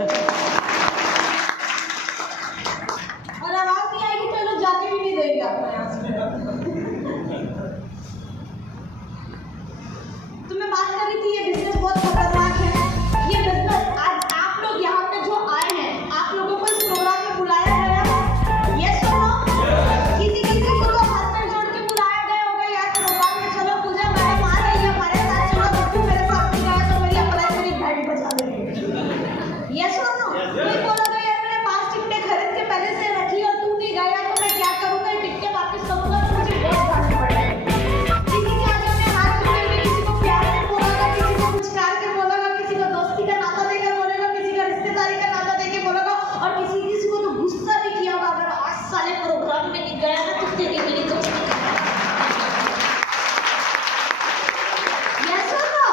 और आवाज नहीं आएगी तो लोग जाने भी नहीं देंगे आपको यहाँ से। तो मैं बात कर रही थी, ये बिजनेस बहुत खतरनाक है। ये बिजनेस आज आप लोग यहाँ पे जो आए हैं, आप लोगों को इस प्रोग्राम में बुलाया गया है। यस और नो? किसी किसी को तो हाथ में जोड़ के बुलाया गया होगा यार प्रोग्राम में। चलो पूजा मैडम आ रही है हमारे साथ, चलो बच्चू मेरे साथ नहीं गया तो मेरी अप्लाई मेरी बैंड बजा देंगे। यस और नो? कोई बोलोगे यार मैंने 5 टिकटें खरीद के पहले से रखी और तू नहीं गया तो मैं क्या करूँगा, टिकटें वापस करूँगा तो मुझे डेट भरनी पड़ेगी। किसी के आगे मैं हाथ जोड़ेंगे, किसी को प्यार से बोलेगा, किसी को पुचकार के बोलेगा, किसी को दोस्ती का नाता देकर बोलेगा, किसी का रिश्तेदारी का नाता देके बोलेगा, और किसी को तो गुस्सा भी किया होगा अगर 8 साल प्रोग्राम में नहीं गया ना तो तेरी मेरी दोस्ती। यस और नो?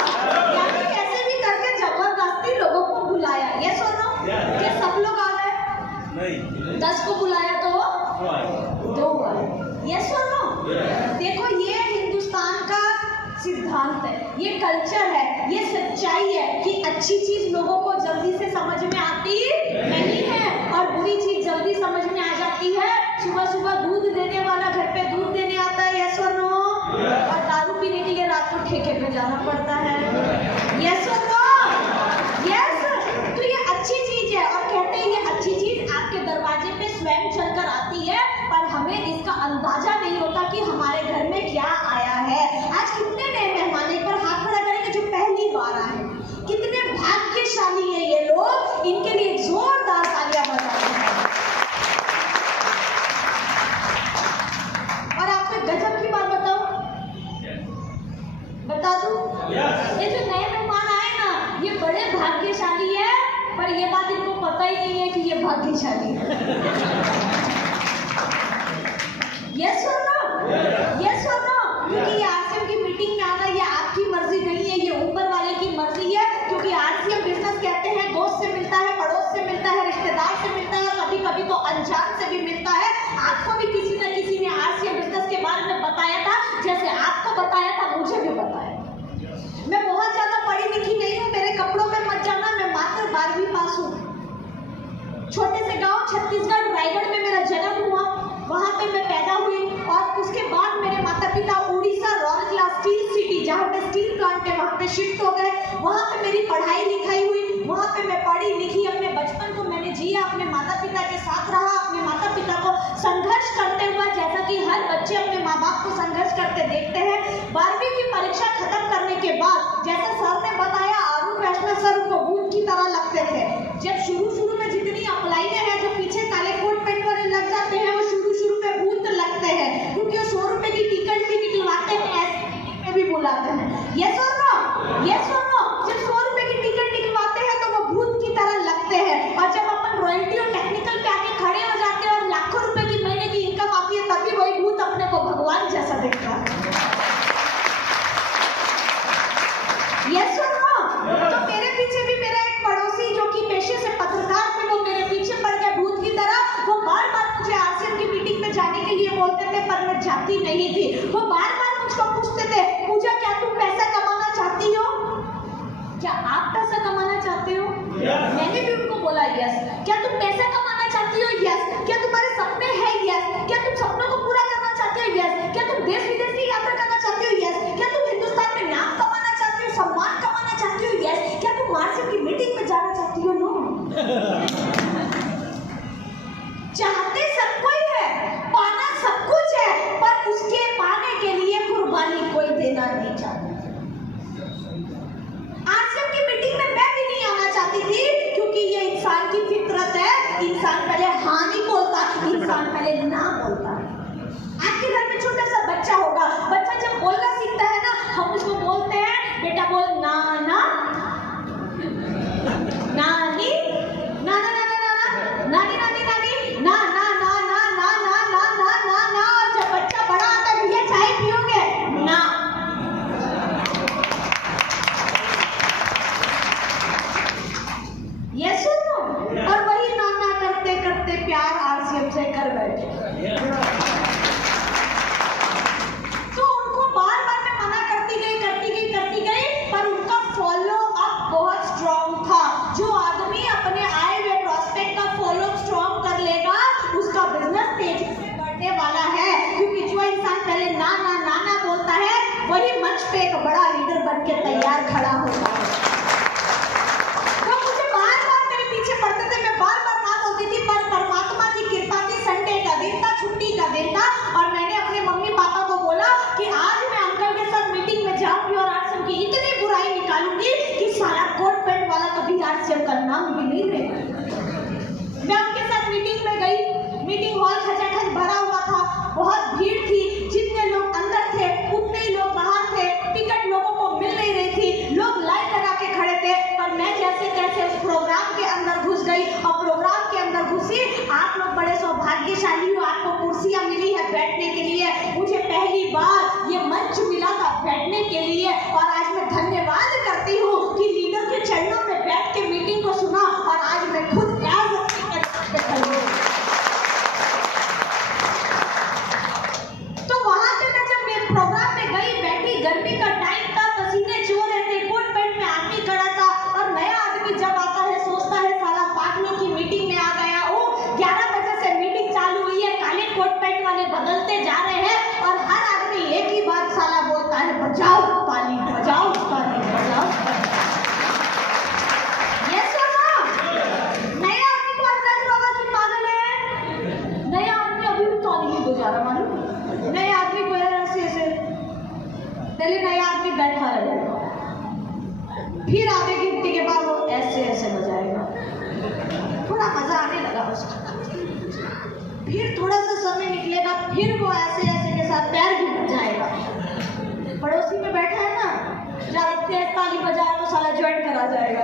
यानी कैसे भी करके जबरदस्ती लोगों को बुलाया। यस और नो? क्या सब लोग आ गए? नहीं, 10 को बुलाया तो 2 आए। यस और नो? देखो ये हिंदुस्तान का सिद्धांत है, ये कल्चर है, ये सच्चाई है कि अच्छी चीज लोगों को जल्दी से समझ में आती नहीं है और बुरी चीज जल्दी समझ में आ जाती है। सुबह सुबह दूध देने वाला घर पे दूध देने आता है। यस और नो? और दारू पीने के लिए रात को ठेके पे जाना पड़ता है। यस और नो? यस। तो ये अच्छी चीज है और कहते हैं ये अच्छी चीज आपके दरवाजे पे स्वयं चलकर आती है, पर हमें इसका अंदाजा नहीं होता कि हमारे घर में क्या आया है। आज कितने नए मेहमान, एक बार हाथ खड़ा करेंगे जो पहली बार आए, कितने भाग्यशाली है ये लोग, इनके लिए जोरदार तालियां बजाएं। और आपको गजब की बात बताऊं, बता दूं, ये जो नए मेहमान आए ना ये बड़े भाग्यशाली है, पर ये बात इनको पता ही नहीं है कि ये भाग्यशाली है। यस और नो? यस और नो? क्योंकि ये आरसीएम की मीटिंग में आना ये आपकी मर्जी नहीं है, ये ऊपर वाले की मर्जी है। क्योंकि आरसीएम बिजनेस कहते हैं दोस्त से मिलता है, पड़ोस से मिलता है, रिश्तेदार से मिलता है, कभी कभी तो अनजान से भी मिलता है। आपको भी किसी न किसी ने आरसीएम बिजनेस के बारे में बताया था, जैसे आपको बताया था मुझे भी बताया। मैं बहुत ज्यादा पढ़ी लिखी नहीं हूँ, मेरे कपड़ों में मत जाना, मैं मात्र 12वीं पास हूँ। छोटे से गांव छत्तीसगढ़ रायगढ़ में मेरा जन्म हुआ, वहां पे मैं पैदा हुई और उसके बाद मेरे माता पिता उड़ीसा रौरकेला स्टील सिटी जहाँ पे स्टील प्लांट है वहां पे शिफ्ट हो गए। वहां पे मेरी पढ़ाई लिखाई हुई, वहां पे मैं पढ़ी लिखी, अपने बचपन को मैंने जिया, अपने माता पिता के साथ रहा, अपने माता पिता को संघर्ष करते हुआ, जैसा कि हर बच्चे अपने माँ बाप को संघर्ष करते देखते हैं। 12वीं की परीक्षा खत्म करने के बाद जैसे सर ने बताया अरुण वैष्णव सर उनको भूत की तरह लगते थे। जब शुरू में जितनी अप्लाइयां हैं जो पीछे काले कोट पैंट वाले लग जाते हैं वो शुरू में भूत लगते हैं, क्योंकि 100 रुपए की टिकट भी निकलवाते हैं, एसपीटी में भी बुलाते हैं। यस और नो? यस और नो? जब 100 रुपए की टिकट निकलवाते हैं तो वो भूत की तरह लगते हैं, और जब अपन रॉयल्टी और टेक्निकल पे आके खड़े हो जाते हैं और लाखों रुपए की महीने की इनकम आती है तभी वही भूत अपने को भगवान जैसा दिखता है। यस और नो? तो मेरे पीछे भी मेरा एक पड़ोसी जो कि पेशे से पत्रकार थे, वो मेरे पीछे पड़ गए भूत की तरह। वो बार मुझे आरसीएम की मीटिंग में जाने के लिए बोलते थे पर मैं जाती नहीं थी। वो बार मुझको पूछते थे पूजा क्या तुम पैसा कमाना आरसीएम और आरसीएम की इतनी बुराई निकालूंगी कि सारा कोट पैंट वाला कभी आरसीएम का नाम भी नहीं लेगा। मैं उनके साथ मीटिंग में गई, मीटिंग हॉल खचाखच भरा हुआ था, बहुत भीड़ थी, जितने लोग अंदर थे उतने ही लोग बाहर थे, टिकट लोगों को मिल नहीं रही थी, लोग लाइन लगा के खड़े थे। पर मैं जैसे तैसे उस प्रोग्राम के अंदर घुस गई और प्रोग्राम के अंदर घुसी। आप लोग बड़े सौभाग्यशाली हो, आपको कुर्सियां मिली है बैठने के लिए। मुझे पहली बार ये मंच मिला था बैठने के लिए और आज मैं धन्यवाद करती हूँ कि लीडर के चरणों में बैठ के मीटिंग को सुना और आज मैं खुद तो वहां पे मैं जब प्रोग्राम में गई, बैठी, गर्मी का टाइम था, पसीने चो रहे थे, कोट पैंट में आदमी खड़ा था और नया आदमी जब आता है सोचता है साला पागलों की मीटिंग में आ गया हूँ। 11 बजे से मीटिंग चालू हुई है, काले कोट पैंट वाले बदलते जा रहे हैं और हर आदमी एक ही बात साला बोलता है, बजाओ ताली, बजाओ ताली, बजाओ ताली। पहले नया आदमी बैठा रहेगा, फिर आधे घंटे के बाद वो ऐसे ऐसे बजाएगा, थोड़ा मजा आने लगा उसको। फिर थोड़ा सा समय निकलेगा, फिर वो ऐसे ऐसे के साथ पैर भी बजाएगा। पड़ोसी में बैठा है ना, ज्यादा तेज ताली बजाए तो साला ज्वाइन करा जाएगा।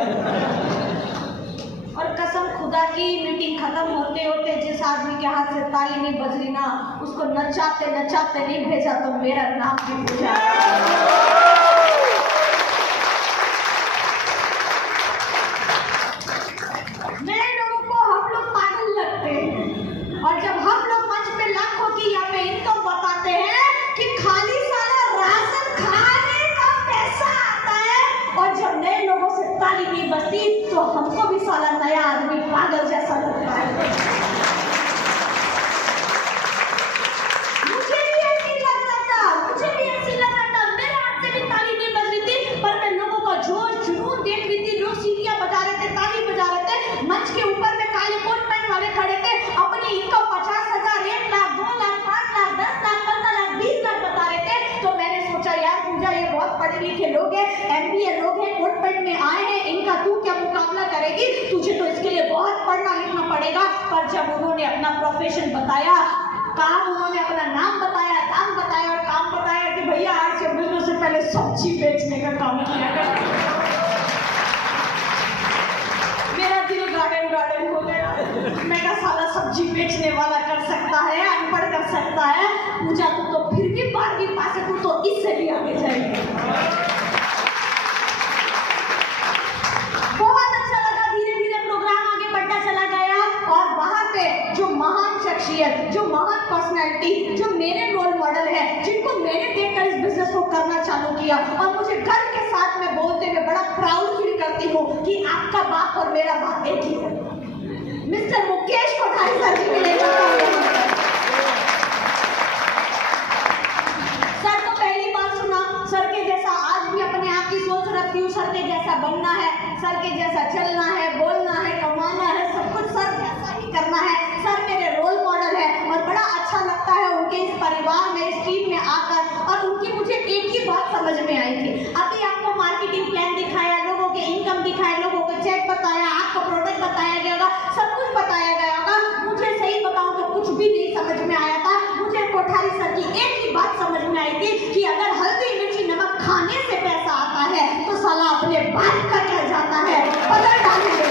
और कसम खुदा की मीटिंग खत्म होते होते जिस आदमी के हाथ से ताली नहीं बज रही ना, उसको नचाते नचाते नहीं भेजा तो मेरा नाम भी पूछा। नए लोगों को हम लोग पागल लगते हैं और जब हम लोग मंच पे लाखों की यहाँ पे इनकम बताते हैं कि खाली साला राशन खाने का पैसा आता है और जब नए लोगों से ताली नहीं बजती तो हमको भी साला नया आदमी पागल जैसा लगता है। मुझे भी ऐसी लगता था, मेरे हाथ से भी ताली नहीं बज रही थी, पर मैं लोगों का जोश जुनून देख रही थी। लोग सीढ़ियां बजा रहे थे, ताली बजा रहे थे, मंच के ऊपर में काले कोट पैंट वाले खड़े थे, अपनी इनकम 50,000, 1 लाख, 2 लाख, 5 लाख, 10 लाख, 15 लाख, 20 लाख बता रहे थे। तो मैंने सोचा यार पूजा, ये बहुत पढ़े लिखे लोग हैं, MBA लोग हैं, कोट पैंट में आए हैं, इनका तू क्या मुकाबला करेगी, तुझे तो इसके लिए बहुत पढ़ना लिखना पड़ेगा। पर जब उन्होंने अपना प्रोफेशन बताया, काम उन्होंने अपना नाम बताया, दाम बताया और काम बताया कि भैया आज से बिजनेस से पहले सब्जी बेचने का काम किया कर, मेरा दिल गार्डन हो गया। मैं कहा साला सब्जी बेचने वाला कर सकता है, अनपढ़ कर सकता है, पूजा तू तो फिर भी 12वीं पास है, तू तो इससे भी आगे जाएगी। बहुत अच्छा लगा, धीरे धीरे प्रोग्राम आगे बढ़ता चला गया और वहां पे जो महान शख्सियत, जो महान पर्सनैलिटी, जो मेरे रोल मॉडल है, जिनको मैंने देखकर इस बिजनेस को करना चालू किया और मुझे गर्व के साथ में बोलते हुए बड़ा प्राउड फील करती हूँ कि आपका बाप और मेरा बाप एक ही है। मिस्टर मुकेश कोठारी सर जी मिलेगा। सर को पहली बार सुना, सर के जैसा आज भी अपने आप की सोच रखती हूँ, सर के जैसा बनना है, सर के जैसा चलना है, बोलना है, कमाना है, सब कुछ सर जैसा ही करना है। सर मेरे रोल मॉडल है और बड़ा अच्छा लगता है उनके इस परिवार में, इस टीम में आकर। और उनकी मुझे एक ही बात समझ में आई थी, अभी आपको मार्केटिंग प्लान दिखाया, लोगों के इनकम दिखाया, लोगों को चेक बताया, आपको प्रोडक्ट बताया गया होगा, सब कुछ बताया गया होगा। मुझे सही बताऊं तो कुछ भी नहीं समझ में आया था। मुझे कोठारी सर की एक ही बात समझ में आई थी कि अगर हल्दी मिर्ची नमक खाने से पैसा आता है तो साला अपने बाप का क्या जाता है, बदल डालेंगे।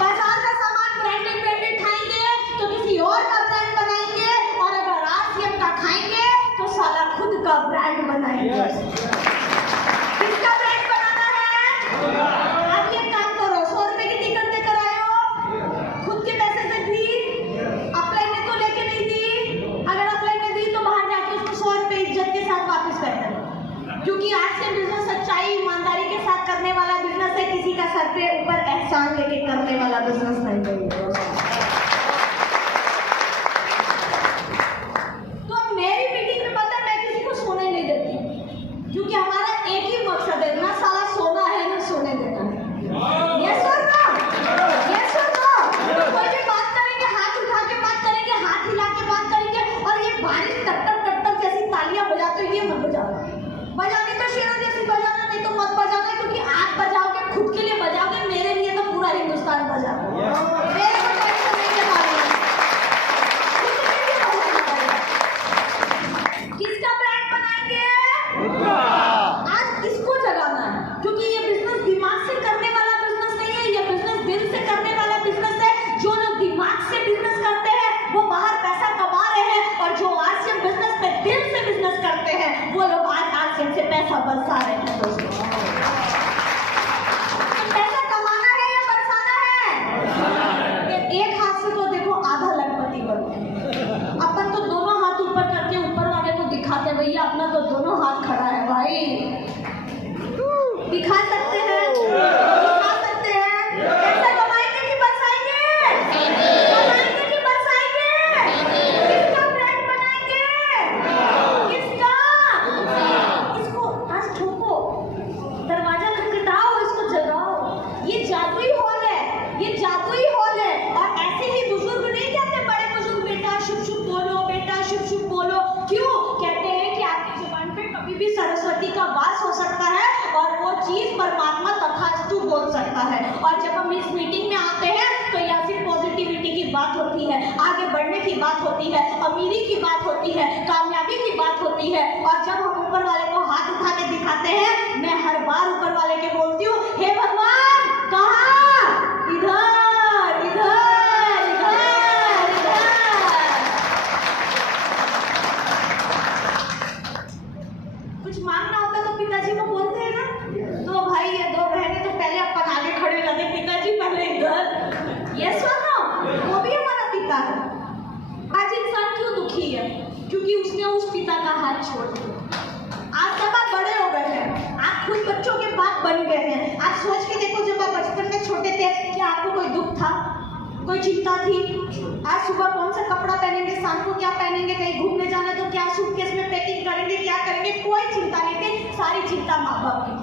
बाजार का सामान ब्रांडेड खाएंगे तो किसी और का ब्रांड बनाएंगे और अगर आरसीएम का खाएंगे तो साला खुद का ब्रांड बनाएंगे। किसका ब्रांड बनाना है? आप ये काम करो, 100 रुपए की टिकट देकर आए हो, खुद के पैसे से दी, अपलाइन ने तो लेके नहीं दी, अगर अपलाइन ने दी तो बाहर जाके उसको 100 रुपए इज्जत के साथ वापस कर देना, क्योंकि आज से बिजनेस सच्चाई ईमानदारी के साथ करने वाला बिजनेस है, किसी का सर पे ऊपर एहसान लेके करने वाला बिजनेस नहीं है। तो मेरी मीटिंग में पता मैं किसी को सोने नहीं देती, क्योंकि हमारा एक ही मकसद है, ना साला सोना है ना सोने देना है। यस और नो? यस और नो? कोई भी बात करेंगे हाथ उठा के बात करेंगे, हाथ हिला के बात करेंगे और ये बारिश टप टप जैसी बरसा रहे हैं दोस्तों। पैसा कमाना है या बरसाना है? एक हाथ से तो देखो आधा लखपति बनते हैं। अपन तो दोनों हाथ ऊपर करके ऊपर वाले को दिखाते, भैया अपना तो दोनों हाथ खड़ा है भाई। दिखा सकते हैं, दिखा सकते हैं। पैसा कमाएंगे कि बरसाएंगे? कमाएंगे कि बरसाएंगे? किसका ब्रांड बनाएंगे? किसका? इसको आज ठोको, दरवाजा खटखटाओ, इसको जगाओ। ये जादुई हॉल है, ये जादुई हॉल है। और ऐसे ही बुजुर्ग नहीं कहते, बड़े बुजुर्ग, बेटा शुभ शुभ बोलो, बेटा शुभ शुभ बोलो। क्यों कहते हैं? कि आपकी जुबान पे कभी भी सरस्वती का वास हो सकता है और वो चीज परमात्मा तथास्तु बोल सकता है। और जब हम इस मीटिंग में आते हैं तो या फिर पॉजिटिविटी की बात होती है, आगे बढ़ने की बात होती है, अमीरी की बात होती है, कामयाबी की बात होती है। और जब हम ऊपर वाले को हाथ उठा के दिखाते हैं, मैं हर बार ऊपर वाले के बोलती हूँ, हे भगवान, कहाँ? इधर इधर इधर इधर। कुछ मांगना होता तो पिताजी को बोलते हैं ना, दो भाई या दो बहनें तो पहले अपन आगे खड़े रहते, पिताजी पहले इधर। यस और नो? वो भी हमारा पिता है। आज इंसान क्यों दुखी है? क्योंकि उसने उस पिता का हाथ छोड़ दिया। आज जब आप बड़े हो गए हैं, आप खुद बच्चों के बाप बन गए हैं। आप सोच के देखो, जब आप बचपन में छोटे थे, क्या आपको कोई दुख था, कोई चिंता थी? आज सुबह कौन सा कपड़ा पहनेंगे, शाम को क्या पहनेंगे, कहीं घूमने जाना तो क्या सूटकेस में पैकिंग करेंगे, क्या करेंगे, कोई चिंता नहीं थी। सारी चिंता माँ बाप की।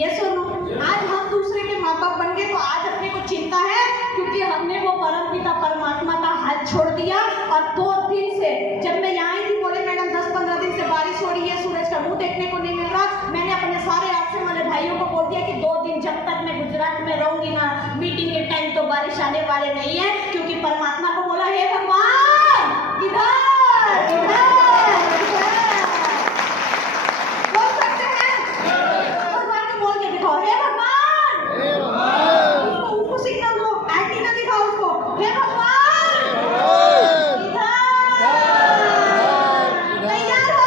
यस और नो? आज हम दूसरे के माँ बाप बन गए तो आज अपने को चिंता है, क्योंकि हमने वो परमपिता परमात्मा का हाथ छोड़ दिया। और 2 दिन से जब मैं यहाँ आई थी, बोले मैडम 10-15 दिन से बारिश हो रही है, सूरज का मुंह देखने को नहीं मिल रहा। मैंने अपने सारे आश्रम वाले भाइयों को बोल दिया कि 2 दिन जब तक मैं गुजरात में रहूंगी ना, मीटिंग के टाइम तो बारिश आने वाले नहीं है। क्योंकि परमात्मा को बोला, हे भगवान, इधर इधर बोल सकते हैं, भगवान को बोल के दिखाओ, हे भगवान, उसको सिग्नल दो, एंटीना दिखाओ उसको, हे भगवान, इधर। तैयार हो?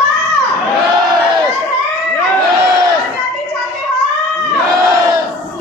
क्या भी चाहते हो?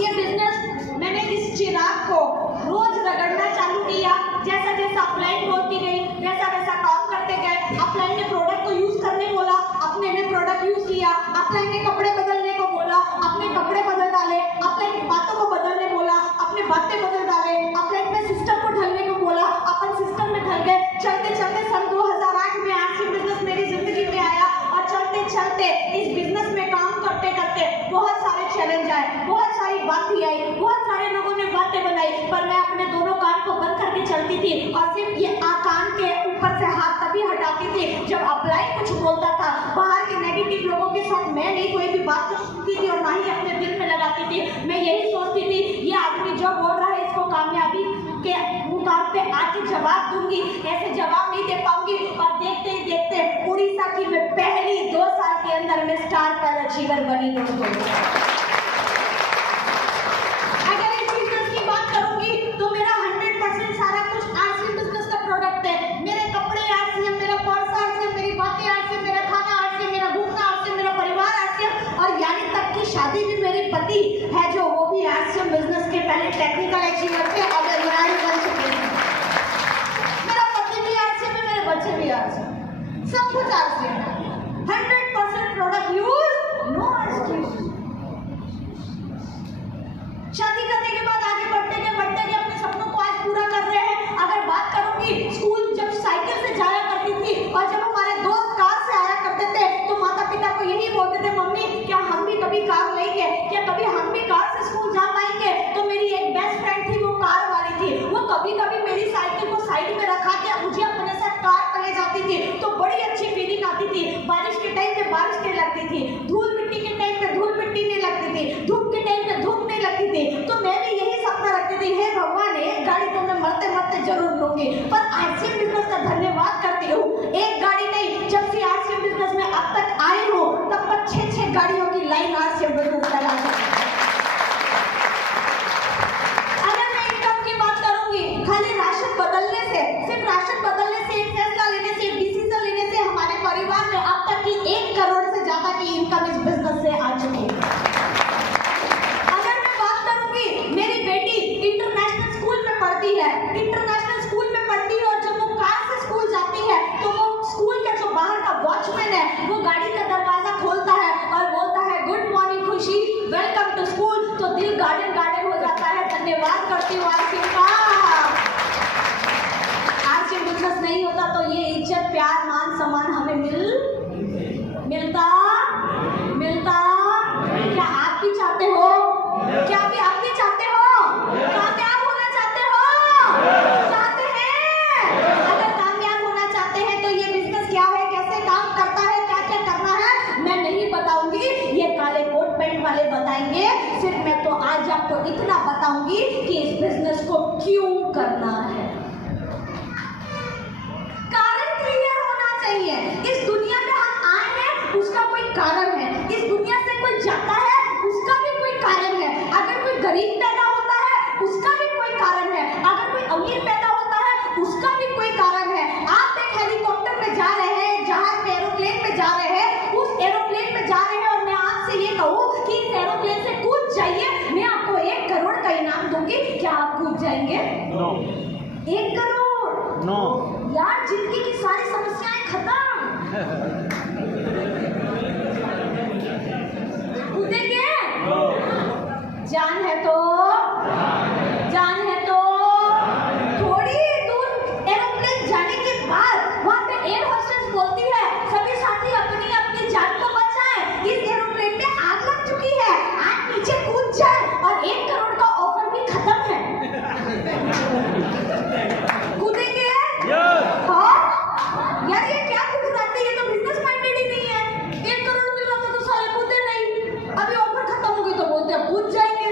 ये बिजनेस मैंने इस चिराग को रोज रगड़ना चालू किया। जैसा जैसा अपलाइन बोलती गई, वैसा वैसा काम करते गए। अपलाइन ने प्रोडक्ट को यूज करने बोला, अपने ने प्रोडक्ट यूज किया। अपलाइन ने कपड़े बदलने को बोला, अपने कपड़े बदल डाले। अपलाइन बातों को बदलने बोला, अपने बातें बदल डाले। अपलाइन में सिस्टम को ढलने को बोला, अपन सिस्टम में ढल गए। चलते चलते सन 2008 में आरसी बिजनेस मेरी जिंदगी में आया। और चलते चलते इस बिजनेस में काम करते करते बहुत सारे चैलेंज आए, बहुत सारी बातें आई, बहुत सारे लोगों ने बातें बनाई। पर मैं अपने दोनों कान को बंद करके चलती थी और सिर्फ ये कान के ऊपर से हाथ तभी हटाती थी जब अपलाइन कुछ बोलता था। बाहर के नेगेटिव लोगों के साथ मैं नहीं कोई भी बात सुनती थी और ना ही अपने दिल में लगाती थी। मैं यही सोचती थी, ये आदमी जो बोल रहा है इसको कामयाबी के मुकाम पे आके जवाब दूंगी, ऐसे जवाब नहीं दे पाऊंगी। और देखते ही देखते उड़ीसा की मैं पहली 2 साल के अंदर में स्टार पैदा अचीवर बनी दोस्तों। अगर इस बिजनेस की बात करूंगी तो मेरा 100% सारा कुछ आरसी बिजनेस का प्रोडक्ट है। मेरे कपड़े आरसी है, मेरा पर्स आरसी है, मेरी बातें आरसी है, मेरा खाना आरसी है, मेरा घूमना आरसी है, मेरा परिवार आरसी है। और यानी तक की शादी भी मेरे पति है जो वो भी आरसी बिजनेस के पहले टेक्निकल अचीवर थे और एडमिरल बन चुके हैं। मेरा पति भी आरसी है, मेरे बच्चे भी आरसी है, सब कुछ आरसी है। 100% प्रोडक्ट यूज, नो एक्सक्यूज। शादी करने के बाद आगे बढ़ते गए अपने सपनों को आज पूरा कर रहे हैं। अगर बात करूंगी स्कूल जब साइकिल से जाया करती थी और जब हमारे दोस्त कार से आया करते थे तो माता पिता को यही बोलते थे, मम्मी क्या हम भी कभी कार लेंगे, क्या कभी हम भी कार से स्कूल जा पाएंगे? तो मेरी एक बेस्ट फ्रेंड थी, वो कार वाली थी। वो कभी कभी मेरी साइकिल को साइड में रखा के मुझे अपने साथ कार पर ले जाती थी तो बड़ी अच्छी फीलिंग आती थी। बारिश के टाइम पे बारिश नहीं लगती थी, धूल मिट्टी के टाइम पे धूल मिट्टी नहीं लगती थी, धूप के टाइम पे धूप नहीं लगती थी। तो मैं भी यही सपना रखती थी, हे भगवान एक गाड़ी तो मैं मरते मरते जरूर लूंगी। पर आरसी बिजनेस का धन्यवाद करती हूँ, एक गाड़ी नहीं, जब से आरसी बिजनेस में अब तक आई हूँ तब तक 6 गाड़ियों की लाइन आरसी बिजनेस चला है। अगर मैं इनकम की बात करूंगी, खाली राशन बदलने से, सिर्फ राशन बदलने से, एक फैसला लेने से, एक डिसीजन लेने से हमारे परिवार में अब तक की 1 करोड़ से ज्यादा की इनकम इस बिजनेस से कारण है। इस दुनिया से कोई जाता है उसका भी कोई कारण है। अगर कोई गरीब पैदा होता है उसका भी कोई कारण है। अगर कोई अमीर पैदा होता है उसका भी कोई कारण है। आप एक हेलीकॉप्टर में जा रहे हैं, जहाज में, एरोप्लेन में जा रहे हैं, उस एरोप्लेन में जा रहे हैं और मैं आपसे ये कहूँ कि इस एरोप्लेन से कूद जाइए, मैं आपको 1 करोड़ का इनाम दूंगी, क्या आप कूद जाएंगे? नो। 1 करोड़? नो। यार जिंदगी की सारी समस्याएं खत्म। कूदेंगे? जान है तो थोड़ी दूर एरोप्लेन जाने के बाद वहां पे एयर होस्टेस बोलती है सभी साथी अपनी अपनी जान को बचाएं, इस एरोप्लेन में आग लग चुकी है, आप नीचे कूद जाए और 1 करोड़ का ऑफर भी खत्म है। कूदेंगे? हाँ? यार ये क्या गुजराती है, ये तो बिजनेस माइंडेड ही नहीं है। 1 करोड़ मिल रहा तो साले कूदे नहीं, अभी ऑफर खत्म हो गई तो बोलते हैं कूद जाएंगे।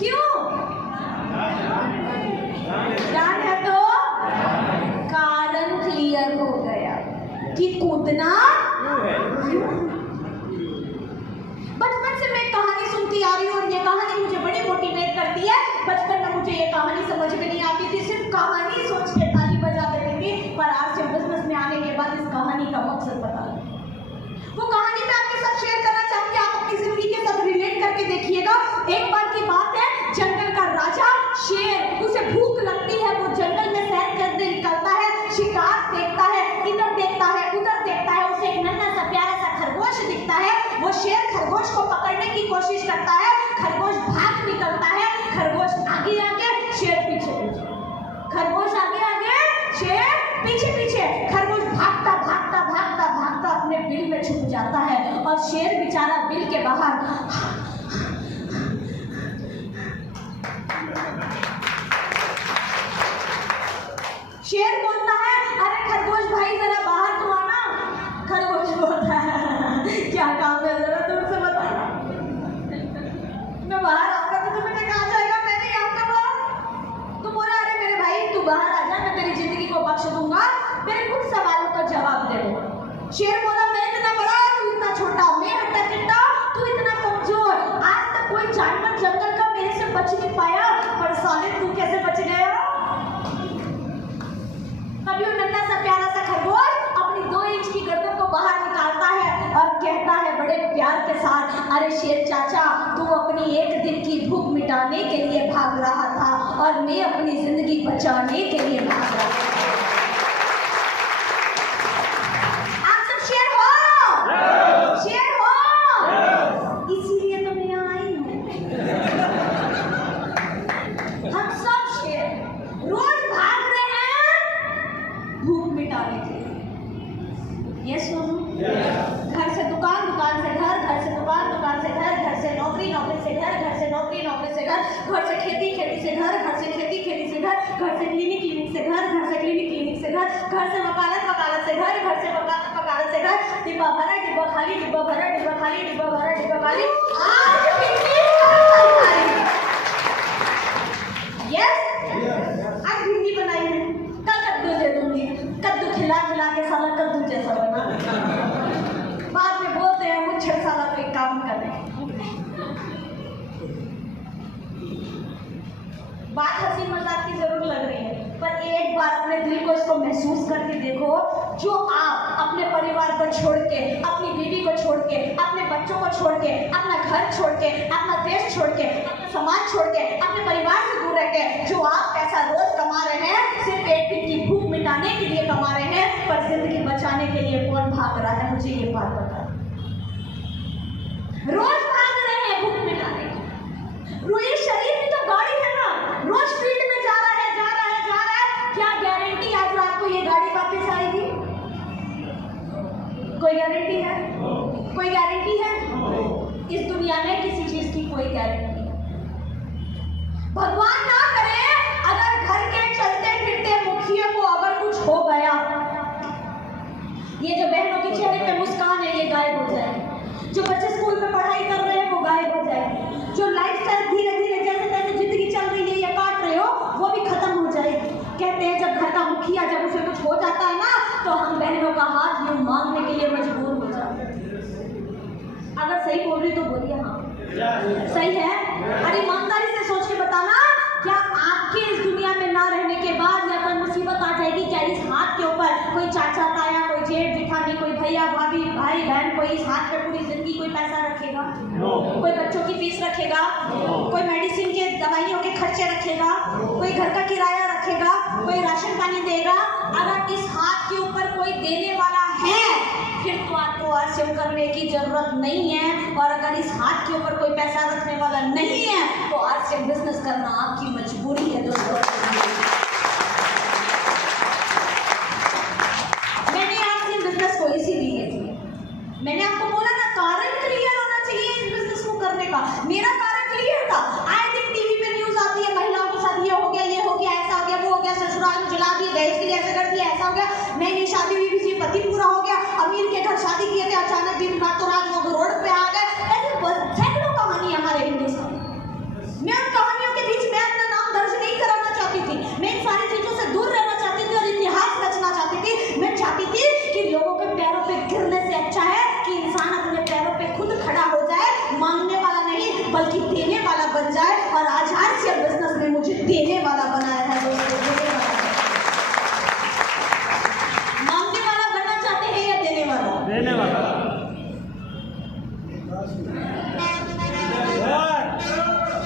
क्यों? जान है तो कारण क्लियर हो गया कि कूदना क्यों। बचपन से मैं कहानी सुनती आ रही हूँ और ये कहानी मुझे बड़ी मोटिवेट करती है। बचपन में मुझे ये कहानी समझ में नहीं आती थी, सिर्फ कहानी सोच के ताली बजा देती थी, पर आज से बिजनेस में आने के बाद इस कहानी का मकसद पता लगा। वो कहानी मैं आपके साथ शेयर करना चाहूंगी, आप अपनी जिंदगी के साथ रिलेट करके देखिएगा। एक बार की बात है, जंगल का राजा शेर, उसे भूख लगती है, वो जंगल में सैर करने निकलता है, शिकार देखता है, इधर देखता है उधर देखता है, उसे एक नन्हा सा प्यारा सा खरगोश दिखता है। वो शेर खरगोश को पकड़ने की कोशिश करता है, खरगोश भाग निकलता है, खरगोश आगे आगे, शेर पीछे पीछे, खरगोश आगे आगे, शेर पीछे पीछे, खरगोश भागता भागता भागता भागता अपने बिल में छुप जाता है और शेर बेचारा बिल के बाहर शेर बोलता है अरे खरगोश भाई जरा बाहर तो आना। खरगोश बोलता है क्या काम है जरा तुमसे बताना, मैं बाहर आऊंगा तो तुम्हें कहा जाएगा, मैं नहीं आऊंगा बाहर। तो बोला अरे मेरे भाई तू बाहर आ जा, मैं तेरी जिंदगी को बख्श दूंगा, मेरे कुछ सवालों का जवाब दे दो। शेर बोला मैं इतना बड़ा तू इतना छोटा, मैं हट्टा कट्टा तू इतना कमजोर, आज तक कोई जानवर जंगल का मेरे से बच नहीं पाया, पर साले तू कैसे बच गया? तभी वो नन्हा सा प्यारा सा खरगोश अपनी 2 इंच की गर्दन को बाहर निकालता है और कहता है बड़े प्यार के साथ अरे शेर चाचा तू अपनी 1 दिन की भूख मिटाने के लिए भाग रहा था और मैं अपनी जिंदगी बचाने के लिए भाग रहा था। आप सब शेर हो? शेर हो? इसीलिए तो मैं यहाँ आई हूँ। हम सब शेर रोज भाग रहे हैं भूख मिटाने के लिए। यस सुनो, घर से दुकान, दुकान से घर, घर से दुकान, दुकान से घर, घर से नौकरी, नौकरी से घर, घर से नौकरी, नौकरी से घर, घर से खेती, खेती से घर, घर से खेती, खेती से घर, घर से क्लिनिक, क्लिनिक से घर, घर से क्लिनिक, क्लिनिक से घर, घर से वकालत, वकालत से घर, घर से वकालत, वकालत से घर, डिब्बा भरा, डिब्बा खाली, डिब्बा भरा, डिब्बा खाली, डिब्बा भरा, डिब्बा खाली, आज भिंडी खाली। यस, आज भिंडी बनाई है, कल कद्दू दे दूंगी, कद्दू खिला खिला के साला कद्दू जैसा बना। बाद में बोलते हैं मुझे साला कोई काम करे। बात हंसी मजाक की जरूर लग रही है, पर एक बार अपने दिल को इसको महसूस करके देखो, जो आप अपने परिवार को छोड़ के, अपनी बीवी को छोड़ के, अपने बच्चों को छोड़ के, अपना घर छोड़ के, अपना देश छोड़ के, अपना समाज छोड़ के, अपने परिवार से दूर रह के, जो आप पैसा रोज कमा रहे हैं सिर्फ पेट की भूख मिटाने के लिए कमा रहे हैं, पर जिंदगी बचाने के लिए कौन भाग रहा है? मुझे ये बात बता। रोज भाग रहे हैं भूख मिटाने के, ये शरीर भी तो गाड़ी है ना, रोज फील्ड में जा रहा है, जा रहा है, जा रहा है, क्या गारंटी आज रात को ये गाड़ी वापस आएगी? कोई गारंटी है? कोई गारंटी है? इस दुनिया में किसी चीज की कोई गारंटी नहीं। भगवान ना करे अगर घर के चलते फिरते मुखिया को अगर कुछ हो गया, ये जो बहनों के चेहरे पे मुस्कान है ये गायब हो जाए, जो बच्चे स्कूल में पढ़ाई कर रहे हैं वो गायब हो जाए, जो लाइफस्टाइल धीरे धीरे जैसे तैसे जिंदगी चल रही है या काट रहे हो वो भी खत्म हो जाएगी। कहते हैं जब घर का मुखिया जब उसे कुछ हो जाता है ना तो हम बहनों का हाथ यूं मांगने के लिए मजबूर हो जाते हैं। सही बोल रही तो बोलिए हाँ, सही है। और ईमानदारी से सोच के बताना, क्या आपके इस दुनिया में ना रहने के बाद या कोई मुसीबत आ जाएगी, क्या इस हाथ के ऊपर कोई चाचा ताया, कोई जेठ जेठानी, कोई भैया भाभी, भाई बहन, कोई इस हाथ पे पूरी जिंदगी कोई पैसा रखेगा? कोई बच्चों की फीस रखेगा? कोई मेडिसिन के दवाइयों के खर्चे रखेगा? कोई घर का किराया रखेगा? कोई राशन पानी देगा? अगर इस हाथ के ऊपर कोई देने वाला है, फिर तो आपको आरसीएम करने की जरूरत नहीं है। और अगर इस हाथ के ऊपर कोई पैसा रखने वाला नहीं है, तो आरसीएम बिजनेस करना आपकी मजबूरी है दोस्तों। मैंने आरसीएम बिजनेस को इसीलिए किया, मैंने आपको बोला ना, कारण क्लियर होना चाहिए इस बिजनेस को करने का। मेरा कारण क्लियर था। आए दिन टीवी पे न्यूज आती है, महिलाओं के साथ ये हो गया, ये हो गया, ऐसा हो गया, वो हो गया, ससुराल में जला दिया, दहेज के लिए ऐसा कर दिया, ऐसा हो गया, नई शादी हुई थी, पति पूरा हो गया, अमीर के घर शादी किए थे, अचानक दिन रात तो रात वो रोड पे आ गए। ऐसे सैकड़ों कहानी हमारे हिंदुस्तान। मैं उन कहानियों के बीच में अपना नाम दर्ज नहीं कराना चाहती थी, मैं इन सारी चीजों से दूर रहना चाहती थी और इतिहास रचना चाहती थी। मैं चाहती थी कि लोगों के पैरों पे गिरने से अच्छा है कि इंसान अपने पैरों पे खुद खड़ा हो जाए, मांगने वाला नहीं बल्कि देने वाला बन जाए। और आज आरसीएम बिजनेस ने मुझे देने वाला बनाया है दोस्तों। मांगने वाला बनना चाहते हैं या देने वाला? देने वाला।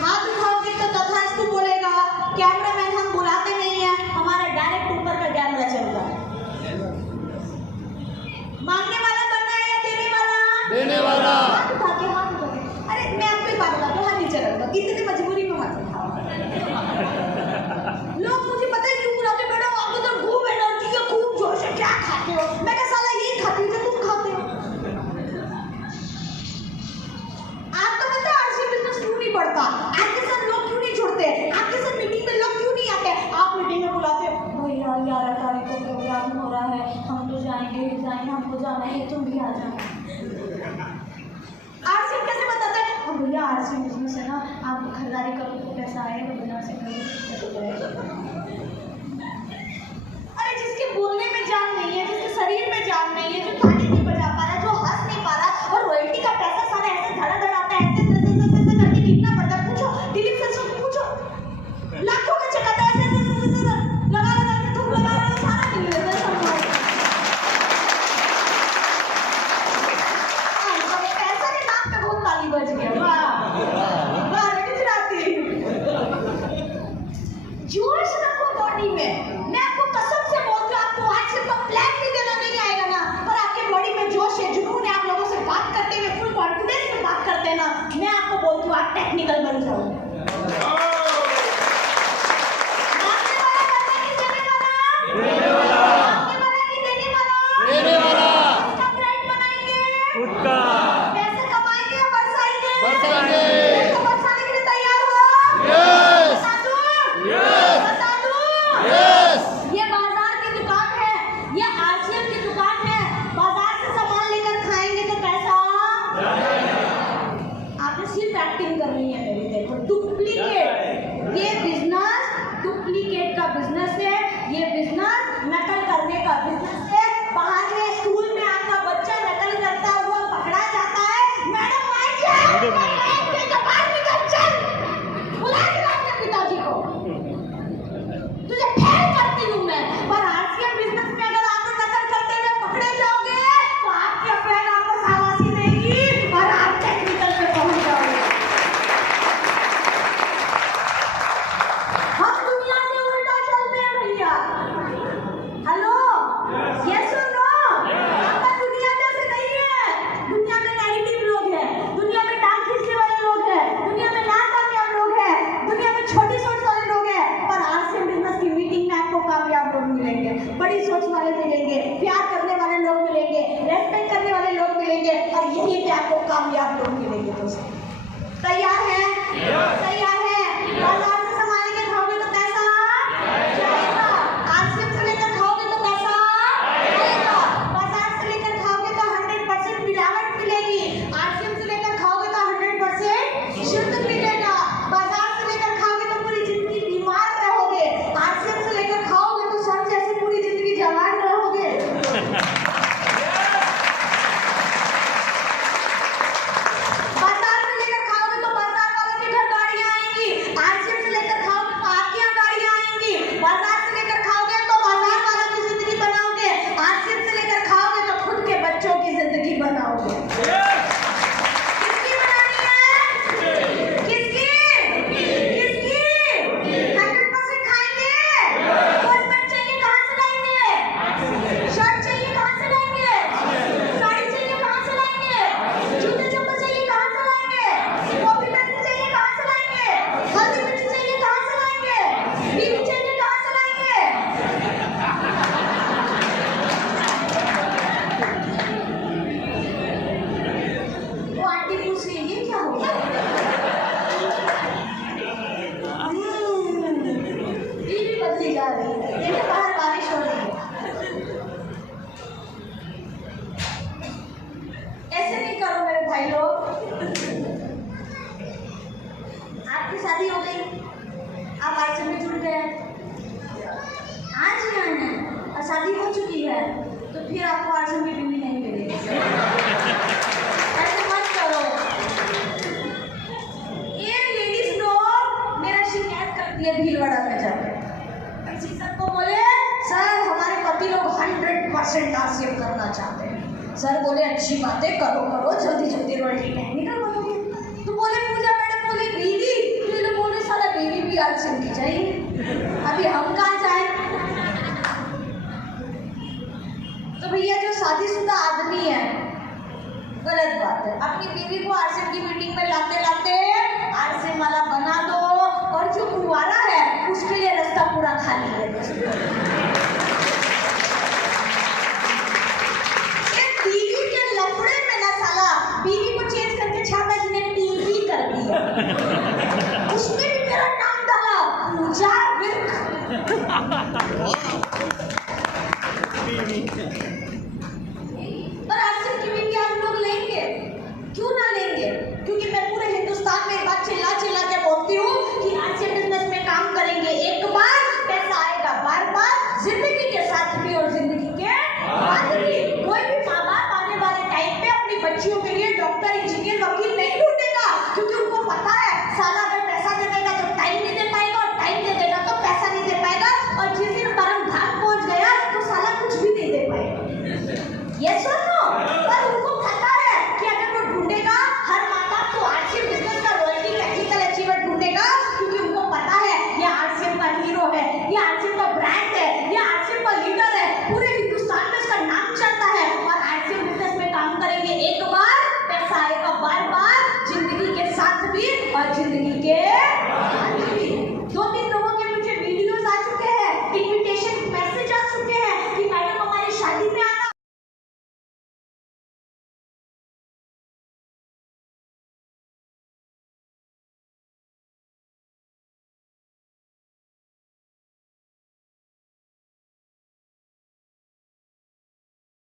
हाथ उठाओगे तो तथास्तु बोलेगा। कैमरामैन हम बुलाते नहीं है, हमारा डायरेक्ट ऊपर का कैमरा चल रहा है। मांगने वाला बनना है या देने वाला? देने वाला। हाथ उठा के, हाथ उठा के। अरे मैं आपको एक बात बताती हूँ, हाथ नीचे रखो, इतनी मजबूरी में मत उठाओ। लोग मुझे पता है क्यों बुलाते, मैडम आपको तो खूब एनर्जी है, खूब जोश है, क्या खाते हो? मैं कहा साला यही खाती हूँ जो तुम खाते हो। आपको पता है आरसीएम बिजनेस क्यों नहीं बढ़ता? आपके साथ लोग क्यों नहीं जुड़ते? आपके साथ मीटिंग में लोग क्यों नहीं आते? आप मीटिंग में बुलाते हो, भैया 11 तारीख को प्रोग्राम हो रहा है, हम तो जाएंगे, हमको जाना है, तुम भी आ जाओ। आरसीएम कैसे बताते हैं? हम भैया आरसीएम बिजनेस है ना, आप खरीदारी करो तो पैसा आएगा, बिना से करो। अरे जिसके बोलने में जान नहीं है, जिसके शरीर में जान नहीं है, जो ताली नहीं बजा पा रहा, जो हंस नहीं पा रहा, और रॉयल्टी का पैसा सारा ऐसे धड़ाधड़ आता है, ऐसे करके कितना पड़ता है? पूछो दिलीप सर से, पूछो लाखों का चक्कर है, ऐसे लगा के तुम लगा रहे हो, सारा मिल लेता है सबको। पैसा के नाम पे बहुत ताली बज गया। वाह वाह, गुजराती। जोश रखो बॉडी में। मैं आपको कसम से बोलती हूँ, आपको आज से तो प्लान भी देना नहीं आएगा ना, पर आपके बॉडी में जोश है, जुनून है, आप लोगों से बात करते हुए फुल कॉन्फिडेंस में बात करते हैं ना, मैं आपको बोलती हूँ आप टेक्निकल बन जाओ। मांगने वाला बनना कि देने वाला? देने वाला। मांगने वाला कि देने वाला? देने वाला। किसका ब्रांड बनाएंगे? खुद का। पैसे कमाएंगे या बरसाएंगे? बरसाएंगे। पैसे बरसाने के लिए तैयार हो? Yes. बता दूं? Yes. बता दूं? Yes. ये बाजार की दुकान है, ये आरसीएम की दुकान है। बाजार से सामान लेकर खाएंगे तो पैसा, आपने सिर्फ एक्टिंग करनी है मेरी, देखो करो मेरे भाई लोग। आपकी शादी हो गई, आप आरसीएम में जुड़ गए, आज ही आए हैं और शादी हो चुकी है, तो फिर आपको आरसीएम की बीवी नहीं मिलेगी। ऐसे मत करो। एक लेडीज लोग मेरा शिकायत करती है भीलवाड़ा में जाकर, सर को बोले सर हमारे पति लोग 100% आरसीएम करना चाहते हैं। सर बोले अच्छी बातें करो करो, जल्दी जल्दी रोटी टेक्निकल बनोगे। तो बोले पूजा मैडम बोले बीवी, तो लोग बोले साला बीवी भी आरसीएम की चाहिए, अभी हम कहाँ जाए। तो भैया जो शादीशुदा आदमी है, गलत बात है, अपनी बीवी को आरसीएम की मीटिंग में लाते लाते आरसीएम वाला बना दो, और जो कुंवारा है उसके लिए रास्ता पूरा खाली है।